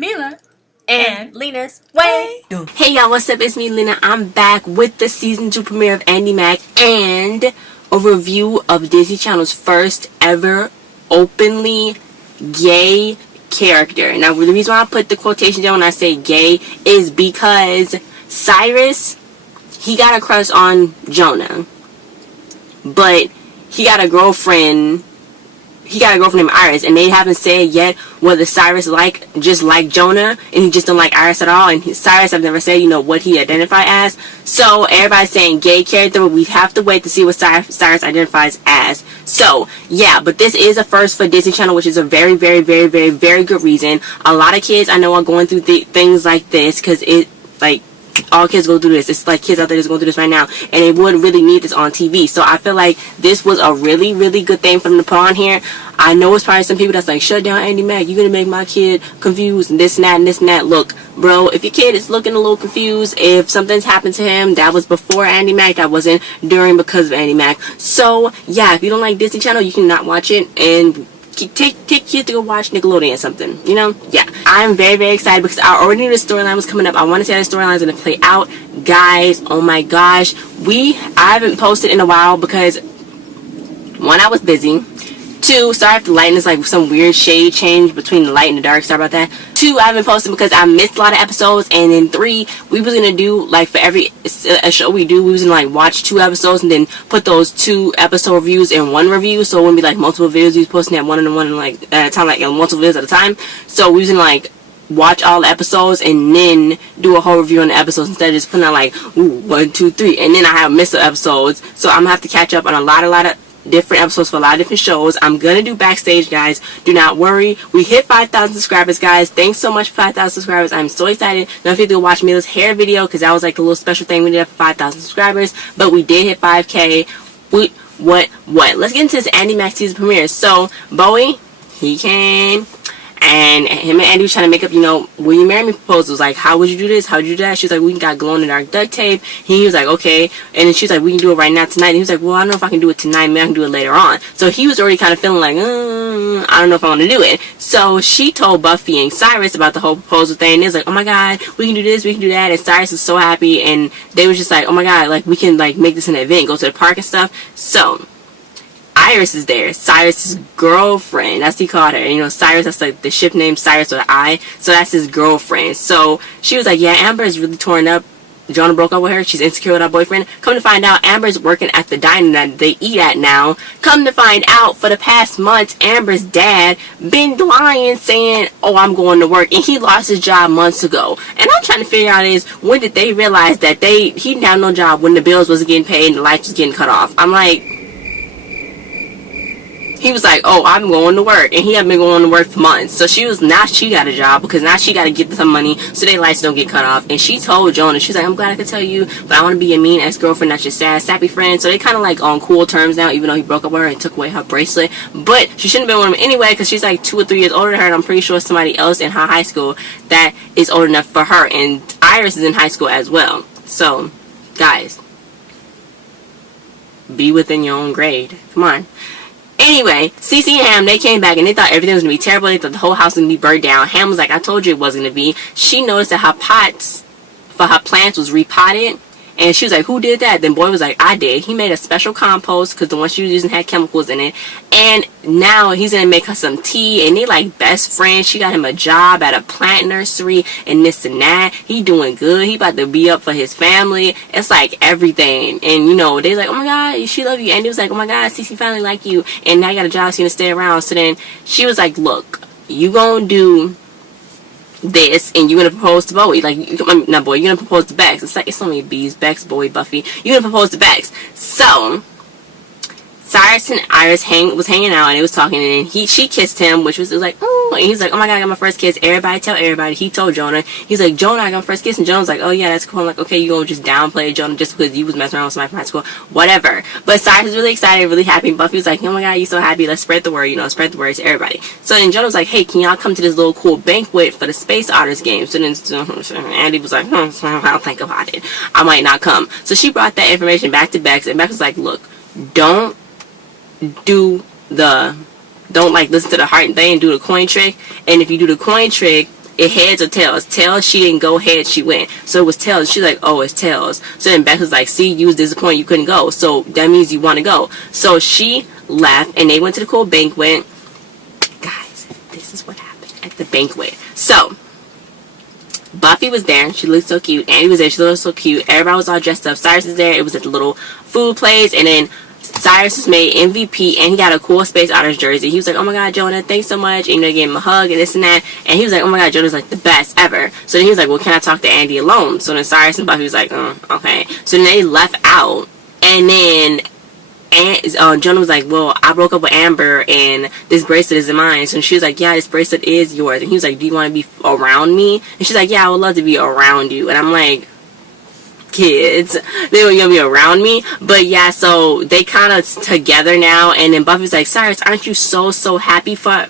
Mila, and Lena's way. Hey y'all, what's up? It's me, Lena. I'm back with the season 2 premiere of Andi Mack and a review of Disney Channel's first ever openly gay character. Now, the reason why I put the quotation down when I say gay is because CYRUS, he got a crush on Jonah, but he got a girlfriend named Iris, and they haven't said yet whether CYRUS just like Jonah and he just don't like Iris at all, and CYRUS have never said what he identified as. So everybody's saying gay character, but we have to wait to see what CYRUS identifies as. So yeah, but this is a first for Disney Channel, which is a very, very, very, very, very good reason. A lot of kids I know are going through things like this because it all kids go through this. It's like kids out there that's going through this right now, and they would really need this on TV. So I feel like this was a really, really good thing for them to put on here. I know it's probably some people that's like, shut down Andi Mack, you're gonna make my kid confused and this and that and this and that. Look, bro, if your kid is looking a little confused, if something's happened to him, that was before Andi Mack, that wasn't during because of Andi Mack. So yeah, if you don't like Disney Channel, you cannot watch it, and take kids to go watch Nickelodeon or something, yeah. I'm very, very excited because I already knew the storyline was coming up. I want to see how the storyline is going to play out. Guys, oh my gosh, I haven't posted in a while because 1, I was busy. 2, sorry if the lighting is like some weird shade change between the light and the dark. Sorry about that. 2, I haven't posted because I missed a lot of episodes. And then 3, we was gonna do like for every show we do, we was gonna like watch 2 episodes and then put those 2 episode reviews in one review. So it wouldn't be like multiple videos. We was posting at one like at a time, like multiple videos at a time. So we was gonna like watch all the episodes and then do a whole review on the episodes instead of just putting out like 1, 2, 3, and then I have missed the episodes. So I'm gonna have to catch up on a lot of different episodes for a lot of different shows. I'm gonna do backstage, guys. Do not worry. We hit 5,000 subscribers, guys. Thanks so much for 5,000 subscribers. I'm so excited. Don't forget to go watch Mila's hair video because that was like a little special thing we did for 5,000 subscribers. But we did hit 5K. What? Let's get into this Andi Mack season premiere. So Bowie, he came. And him and Andi was trying to make up, will you marry me proposals. Like, how would you do this? How would you do that? She was like, we got glow-in-the-dark duct tape. He was like, okay. And then she was like, we can do it right now tonight. And he was like, well, I don't know if I can do it tonight. Maybe I can do it later on. So he was already kind of feeling like, I don't know if I want to do it. So she told Buffy and CYRUS about the whole proposal thing. And they was like, oh my God, we can do this, we can do that. And CYRUS was so happy. And they was just like, oh my God, like, we can, like, make this an event, go to the park and stuff. So Iris is there, CYRUS' girlfriend. That's what he called her. CYRUS, that's like the ship name CYRUS with an I. So that's his girlfriend. So she was like, yeah, Amber is really torn up. Jonah broke up with her. She's insecure with her boyfriend. Come to find out, Amber's working at the diner that they eat at now. Come to find out, for the past months, Amber's dad been lying, saying, oh, I'm going to work. And he lost his job months ago. And I'm trying to figure out is, when did they realize that he didn't have no job when the bills wasn't getting paid and the lights was getting cut off? I'm like, he was like, oh, I'm going to work. And he had been going to work for months. So now she got a job because now she got to get some money so their lights don't get cut off. And she told Jonah, she's like, I'm glad I could tell you, but I want to be a mean ex-girlfriend, not your sad, sappy friend. So they kind of like on cool terms now, even though he broke up with her and took away her bracelet. But she shouldn't have been with him anyway because she's like 2 or 3 years older than her. And I'm pretty sure somebody else in her high school that is old enough for her. And Iris is in high school as well. So, guys, be within your own grade. Come on. Anyway, Cece and Ham, they came back and they thought everything was going to be terrible. They thought the whole house was going to be burned down. Ham was like, I told you it wasn't going to be. She noticed that her pots for her plants was repotted. And she was like, who did that? Then Boy was like, I did. He made a special compost because the one she was using had chemicals in it. And now he's going to make her some tea. And they like best friends. She got him a job at a plant nursery and this and that. He doing good. He about to be up for his family. It's like everything. And they was like, oh my God, she love you. And he was like, oh my God, Cece finally like you. And now you got a job, so you gonna stay around. So then she was like, look, you gonna do this and you're gonna propose to Bowie, like, not Bowie, you're gonna propose to Bex. It's so many B's, Bex, Bowie, Buffy. You're gonna propose to Bex. So CYRUS and Iris was hanging out and they was talking, and she kissed him, which was like, oh, and he's like, oh my God, I got my first kiss. Everybody tell everybody. He told Jonah. He's like, Jonah, I got my first kiss. And Jonah was like, oh yeah, that's cool. I'm like, okay, you gonna just downplay Jonah just because you was messing around with somebody from high school, whatever. But CYRUS was really excited, really happy. And Buffy was like, oh my God, you so happy. Let's spread the word, spread the word to everybody. So then Jonah was like, hey, can y'all come to this little cool banquet for the Space Otters game? So then Andi was like, I'll think about it. I might not come. So she brought that information back to Bex, and Bex was like, look, don't listen to the heart thing and do the coin trick. And if you do the coin trick, it heads or tails. Tails, she didn't go. Head, she went. So it was tails. She's like, oh, it's tails. So then Beck was like, see, you was disappointed you couldn't go. So that means you want to go. So she left, and they went to the cool banquet. Guys, this is what happened at the banquet. So Buffy was there. She looked so cute. Andy was there. She looked so cute. Everybody was all dressed up. Cyrus is there. It was at the little food place. And then Cyrus is made MVP, and he got a cool Space Otters jersey. He was like, oh my god, Jonah, thanks so much. And, you know, they gave him a hug and this and that. And he was like, oh my god, Jonah's like the best ever. So then he was like, well, can I talk to Andy alone? So then Cyrus and Buffy was like, okay. So then they left out. And then Jonah was like, well, I broke up with Amber, and this bracelet isn't mine. So she was like, yeah, this bracelet is yours. And he was like, do you want to be around me? And she's like, yeah, I would love to be around you. And I'm like, kids, they were gonna be around me. But yeah, so they kind of together now. And then Buffy's like, Cyrus, aren't you so happy for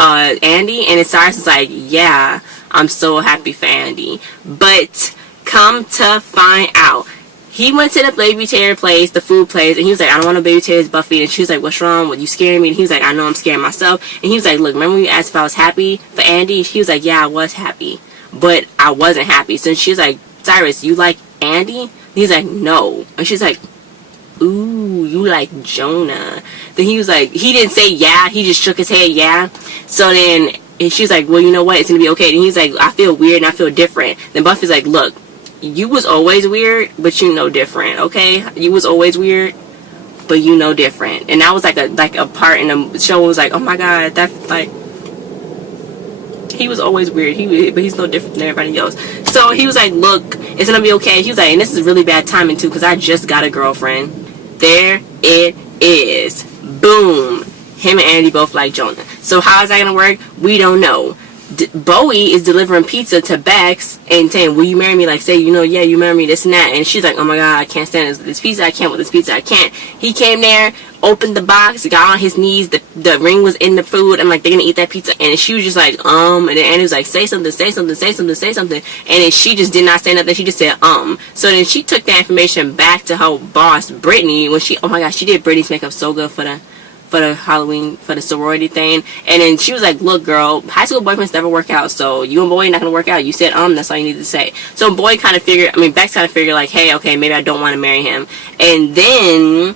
Andy? And then Cyrus is like, yeah, I'm so happy for Andy. But come to find out, he went to the baby Taylor place, the food place, and he was like, I don't want no baby Taylor's Buffy. And she was like, what's wrong? What, you scaring me? And he was like, I know I'm scaring myself. And he was like, look, remember when you asked if I was happy for Andy? He was like, yeah, I was happy, but I wasn't happy. So she was like, Cyrus, you like Andy? And he's like, no. And she's like, ooh, you like Jonah. Then he was like, he didn't say yeah, he just shook his head yeah. So then she was like, well, you know what, it's gonna be okay. And he's like, I feel weird and I feel different. Then Buffy's like, look, you was always weird, but you know different, okay? You was always weird, but you know different. And that was like a part in the show was like, oh my god, that's like, he was always weird, but he's no different than everybody else. So he was like, look, it's gonna be okay. He was like, and this is really bad timing too, because I just got a girlfriend. There it is. Boom. Him and Andy both like Jonah. So how is that gonna work? We don't know. Bowie is delivering pizza to Bex and saying, will you marry me? Like, say, you know, yeah, you marry me, this and that. And she's like, oh my god, I can't stand this pizza. I can't with this pizza. I can't. He came there, opened the box, got on his knees. The ring was in the food. I'm like, they're gonna eat that pizza. And she was just like, and then Andy was like, say something, say something, say something, say something. And then she just did not say nothing. She just said, So then she took that information back to her boss, Brittany, when she, oh my gosh, she did Brittany's makeup so good for the Halloween, for the sorority thing. And then she was like, look girl, high school boyfriends never work out, so you and Boy not gonna work out. You said that's all you need to say. So Boy kind of figured, Bex kind of figured like, hey, okay, maybe I don't want to marry him. And then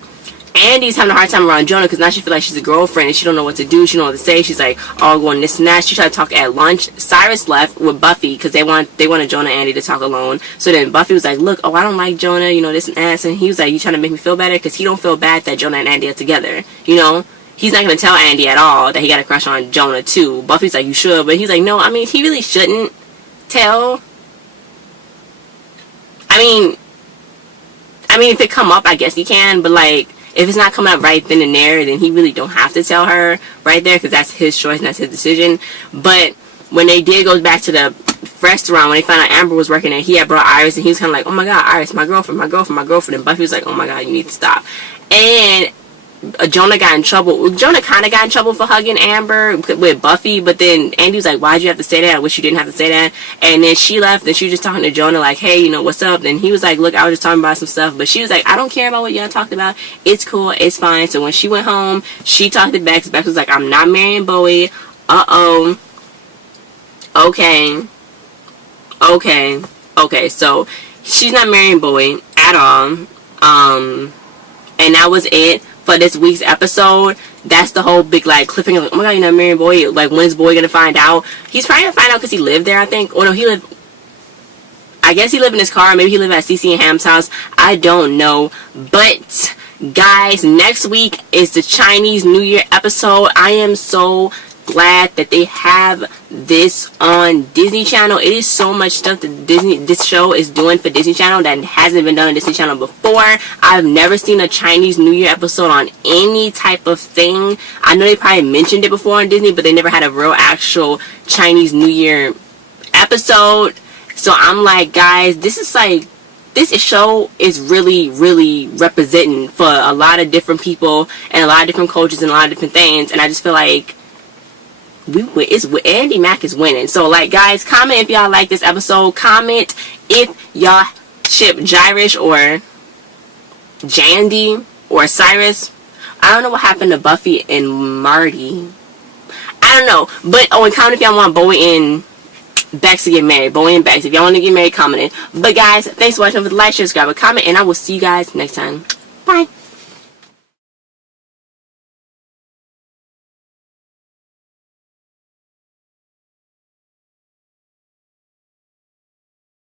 Andy's having a hard time around Jonah because now she feels like she's a girlfriend and she don't know what to do. She don't know what to say. She's like, going this and that. She tried to talk at lunch. Cyrus left with Buffy because they wanted Jonah and Andy to talk alone. So then Buffy was like, look, I don't like Jonah, you know, this and that. And he was like, you trying to make me feel better? Because he don't feel bad that Jonah and Andy are together, you know? He's not going to tell Andy at all that he got a crush on Jonah too. Buffy's like, you should. But he's like, no, he really shouldn't tell. If it come up, I guess he can. But like, if it's not coming up right then and there, then he really don't have to tell her right there because that's his choice and that's his decision. But when they did go back to the restaurant, when they found out Amber was working there, he had brought Iris and he was kind of like, oh my god, Iris, my girlfriend. And Buffy was like, oh my god, you need to stop. And Jonah got in trouble. Jonah kind of got in trouble for hugging Amber with Buffy, but then Andy was like, why'd you have to say that? I wish you didn't have to say that. And then she left and she was just talking to Jonah like, hey, you know, what's up? And he was like, look, I was just talking about some stuff. But she was like, I don't care about what y'all talked about. It's cool. It's fine. So when she went home, she talked to Bex. Bex was like, I'm not marrying Bowie. Okay. So she's not marrying Bowie at all. And that was it for this week's episode. That's the whole big like cliffhanger. Like, oh my god, you're not marrying Boy. Like, when's Boy gonna find out? He's probably gonna find out because he lived there, I think. Or no, I guess he lived in his car. Maybe he lived at CC and Ham's house. I don't know. But guys, next week is the Chinese New Year episode. I am so glad that they have this on Disney Channel. It is so much stuff that this show is doing for Disney Channel that hasn't been done on Disney Channel before. I've never seen a Chinese New Year episode on any type of thing. I know they probably mentioned it before on Disney, but they never had a real actual Chinese New Year episode. So I'm like, guys, this show is really, really representing for a lot of different people and a lot of different cultures and a lot of different things. And I just feel like Andi Mack is winning. So like, guys, comment if y'all like this episode. Comment if y'all ship JYRUS or Jandy or Cyrus. I don't know what happened to Buffy and Marty. I don't know. But and comment if y'all want Bowie and Backs to get married. Boy and Backs. If y'all want to get married, comment it. But guys, thanks for watching. Like, share, subscribe, comment, and I will see you guys next time.